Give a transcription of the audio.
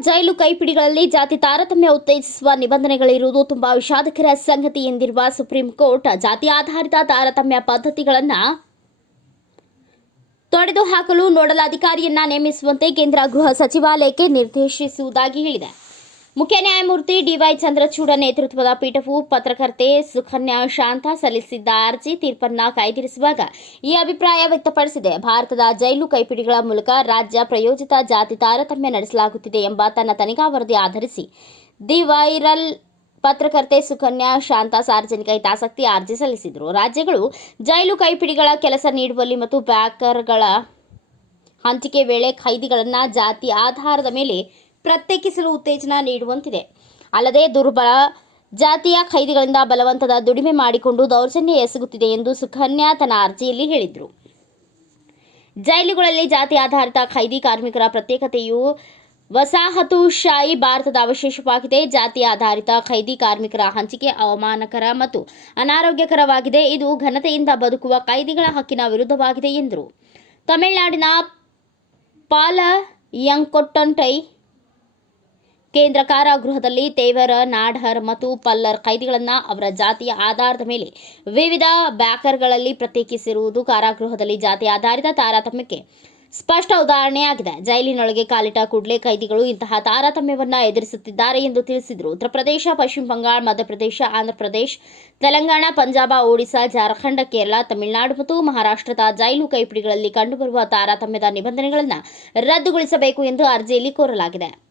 ಜೈಲು ಕೈಪಿಡಿಗಳಲ್ಲಿ ಜಾತಿ ತಾರತಮ್ಯ ಉತ್ತೇಜಿಸುವ ನಿಬಂಧನೆಗಳಿರುವುದು ತುಂಬಾ ವಿಷಾದಕರ ಸಂಗತಿ ಎಂದಿರುವ ಸುಪ್ರೀಂ ಕೋರ್ಟ್ ಜಾತಿ ಆಧಾರಿತ ತಾರತಮ್ಯ ಪದ್ಧತಿಗಳನ್ನು ತೊಡೆದು ಹಾಕಲು ನೋಡಲ್ ಅಧಿಕಾರಿಯನ್ನ ನೇಮಿಸುವಂತೆ ಕೇಂದ್ರ ಗೃಹ ಸಚಿವಾಲಯಕ್ಕೆ ನಿರ್ದೇಶಿಸುವುದಾಗಿ ಹೇಳಿದೆ. ಮುಖ್ಯ ನ್ಯಾಯಮೂರ್ತಿ ಡಿವೈ ಚಂದ್ರಚೂಡ ನೇತೃತ್ವದ ಪೀಠವು ಪತ್ರಕರ್ತೆ ಸುಕನ್ಯಾ ಶಾಂತ ಸಲ್ಲಿಸಿದ್ದ ಅರ್ಜಿ ತೀರ್ಪನ್ನ ಕಾಯ್ದಿರಿಸುವಾಗ ಈ ಅಭಿಪ್ರಾಯ ವ್ಯಕ್ತಪಡಿಸಿದೆ. ಭಾರತದ ಜೈಲು ಕೈಪಿಡಿಗಳ ಮೂಲಕ ರಾಜ್ಯ ಪ್ರಯೋಜಿತ ಜಾತಿ ತಾರತಮ್ಯ ನಡೆಸಲಾಗುತ್ತಿದೆ ಎಂಬ ತನ್ನ ತನಿಖಾ ವರದಿ ಆಧರಿಸಿ ದಿ ವೈರಲ್ ಪತ್ರಕರ್ತೆ ಸುಕನ್ಯಾ ಶಾಂತ ಸಾರ್ವಜನಿಕ ಹಿತಾಸಕ್ತಿ ಅರ್ಜಿ ಸಲ್ಲಿಸಿದರು. ರಾಜ್ಯಗಳು ಜೈಲು ಕೈಪಿಡಿಗಳ ಕೆಲಸ ನೀಡುವಲ್ಲಿ ಮತ್ತು ಬ್ಯಾಕರ್ಗಳ ಹಂಚಿಕೆ ವೇಳೆ ಖೈದಿಗಳನ್ನು ಜಾತಿ ಆಧಾರದ ಮೇಲೆ ಪ್ರತ್ಯೇಕಿಸಲು ಉತ್ತೇಜನ ನೀಡುವಂತಿದೆ. ಅಲ್ಲದೆ ದುರ್ಬಲ ಜಾತಿಯ ಖೈದಿಗಳಿಂದ ಬಲವಂತದ ದುಡಿಮೆ ಮಾಡಿಕೊಂಡು ದೌರ್ಜನ್ಯ ಎಸಗುತ್ತಿದೆ ಎಂದು ಸುಕನ್ಯಾ ತನ್ನ ಅರ್ಜಿಯಲ್ಲಿ ಹೇಳಿದರು. ಜೈಲುಗಳಲ್ಲಿ ಜಾತಿ ಆಧಾರಿತ ಖೈದಿ ಕಾರ್ಮಿಕರ ಪ್ರತ್ಯೇಕತೆಯು ವಸಾಹತುಶಾಹಿ ಭಾರತದ ಅವಶೇಷವಾಗಿದೆ. ಜಾತಿ ಆಧಾರಿತ ಖೈದಿ ಕಾರ್ಮಿಕರ ಹಂಚಿಕೆ ಅವಮಾನಕರ ಮತ್ತು ಅನಾರೋಗ್ಯಕರವಾಗಿದೆ. ಇದು ಘನತೆಯಿಂದ ಬದುಕುವ ಖೈದಿಗಳ ಹಕ್ಕಿನ ವಿರುದ್ಧವಾಗಿದೆ ಎಂದರು. ತಮಿಳುನಾಡಿನ ಪಾಲ ಯಂಕೊಟ್ಟಂಟೈ ಕೇಂದ್ರ ಕಾರಾಗೃಹದಲ್ಲಿ ತೇವರ, ನಾಡ್ಹರ್ ಮತ್ತು ಪಲ್ಲರ್ ಖೈದಿಗಳನ್ನು ಅವರ ಜಾತಿಯ ಆಧಾರದ ಮೇಲೆ ವಿವಿಧ ಬ್ಯಾಕರ್ಗಳಲ್ಲಿ ಪ್ರತ್ಯೇಕಿಸಿರುವುದು ಕಾರಾಗೃಹದಲ್ಲಿ ಜಾತಿ ಆಧಾರಿತ ತಾರತಮ್ಯಕ್ಕೆ ಸ್ಪಷ್ಟ ಉದಾಹರಣೆಯಾಗಿದೆ. ಜೈಲಿನೊಳಗೆ ಕಾಲಿಟ ಕೂಡಲೇ ಕೈದಿಗಳು ಇಂತಹ ತಾರತಮ್ಯವನ್ನು ಎದುರಿಸುತ್ತಿದ್ದಾರೆ ಎಂದು ತಿಳಿಸಿದರು. ಉತ್ತರ ಪ್ರದೇಶ, ಪಶ್ಚಿಮ ಬಂಗಾಳ ಮಧ್ಯಪ್ರದೇಶ ಆಂಧ್ರಪ್ರದೇಶ ತೆಲಂಗಾಣ, ಪಂಜಾಬ, ಒಡಿಶಾ, ಜಾರ್ಖಂಡ್, ಕೇರಳ, ತಮಿಳುನಾಡು ಮತ್ತು ಮಹಾರಾಷ್ಟ್ರದ ಜೈಲು ಕೈಪಿಡಿಗಳಲ್ಲಿ ಕಂಡುಬರುವ ತಾರತಮ್ಯದ ನಿಬಂಧನೆಗಳನ್ನು ರದ್ದುಗೊಳಿಸಬೇಕು ಎಂದು ಅರ್ಜಿಯಲ್ಲಿ ಕೋರಲಾಗಿದೆ.